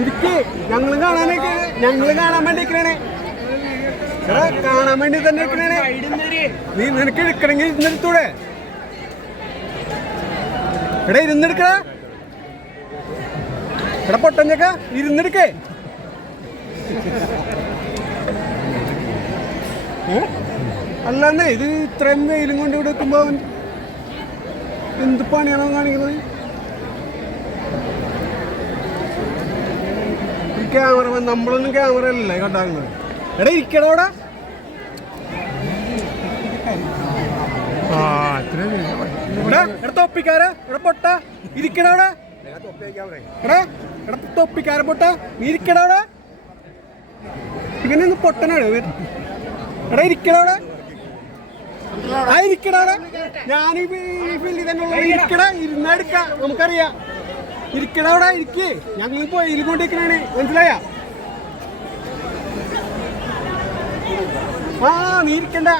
ഇരിക്കേ ഞങ്ങള് കാണാൻ വേണ്ടി ഇരിക്കണേ. കാണാൻ വേണ്ടി തന്നെ ഇരിക്കണേ. നീ നിനക്ക് എടുക്കണമെങ്കിൽ ഇരുന്നെടുത്തൂടെ? എടാ ഇരുന്നെടുക്കടാ. എടാ പൊട്ടഞ്ഞക്ക ഇരുന്നെടുക്കേ. അല്ലാന്നേ ഇത് ഇത്രയും വെയിലും കൊണ്ട് ഇവിടെ എത്തുമ്പോ എന്ത് പണിയാണോ കാണിക്കുന്നത്? ഈ ക്യാമറ നമ്മളൊന്നും ക്യാമറ അല്ലല്ലേ കണ്ടാകുന്നത്. എടാ ഇരിക്കടാ അവിടെ. തൊപ്പിക്കാരാ ഇവിടെ പൊട്ട ഇരിക്കണ അവിടെ. എടാ എടാ തൊപ്പിക്കാര പൊട്ട നീ ഇരിക്കണ അവിടെ. ഇങ്ങനെ ഒന്ന് പൊട്ടനാണ്. എടാ ഇരിക്കണ അവിടെ. ആ ഇരിക്കണ അവിടെ. ഞാൻ ഇരിക്കട ഇരുന്നെടുക്ക നമുക്കറിയാം. ഇരിക്കണ അവിടെ ഇരിക്കേ. ഞങ്ങൾ പോയി കൊണ്ടിരിക്കണേ മനസ്സിലായ? ആ നീ ഇരിക്കണ്ട.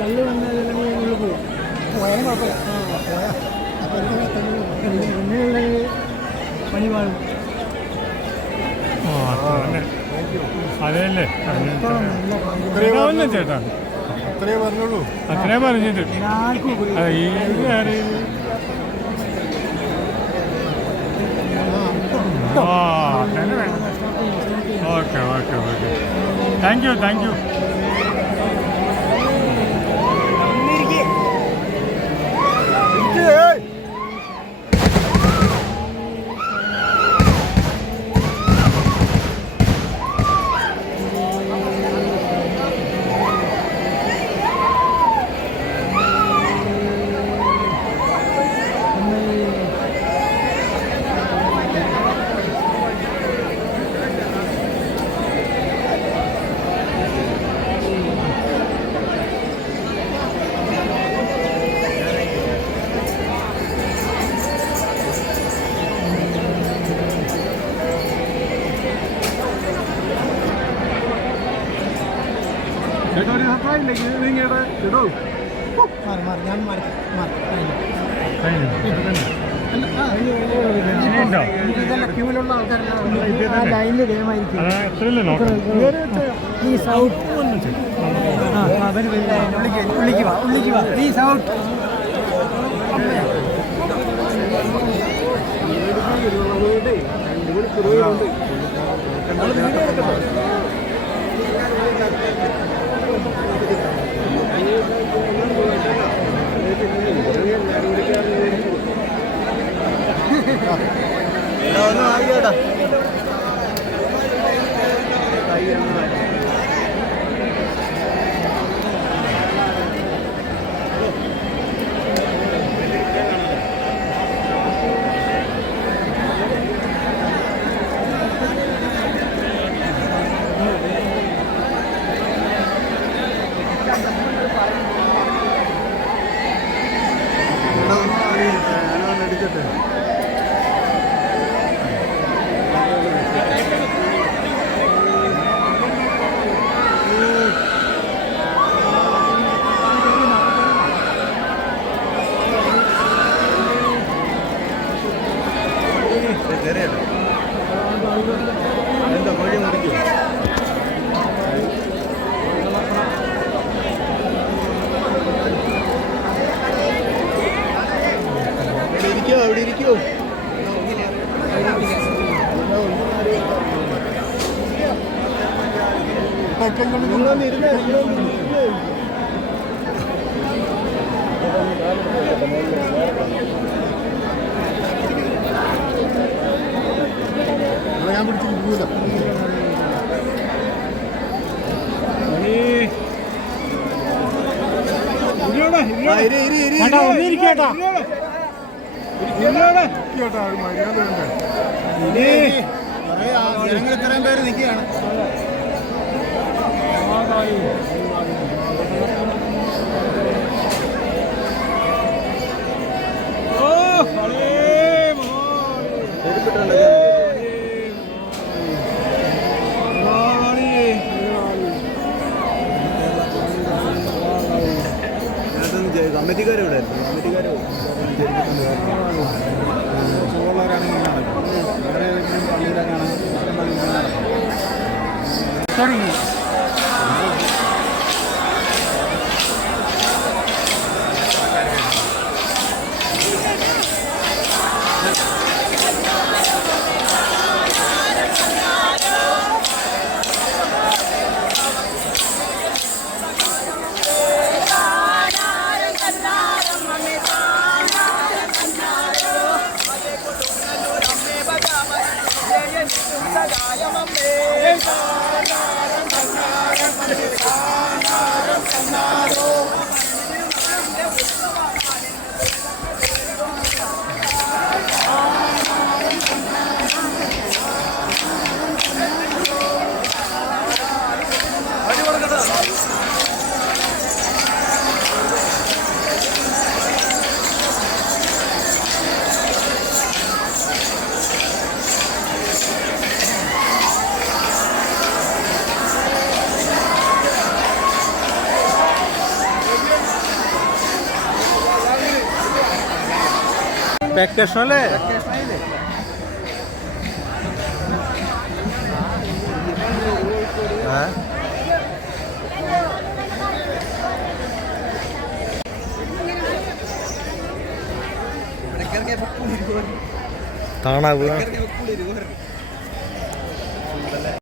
കല്ല് വന്നാൽ പോകും. പോയാലും കുഴപ്പമില്ല. പിന്നെയുണ്ടെങ്കിൽ പണി പാടും. അതെയല്ലേ ചേട്ടാ അത്രേ പറഞ്ഞുള്ളൂ. അത്രേ പറഞ്ഞിട്ട് okay okay okay thank you thank you. ക്യൂവിലുള്ള അവിടെ ഇരിക്കോ. ഞാൻ പിടിച്ചിരിക്കൂല. ജനങ്ങൾ ഇത്രയും പേര് നിൽക്കുകയാണ്. ഓ ശരി. വെക്കേഷൻ അല്ലേ? താണാവ്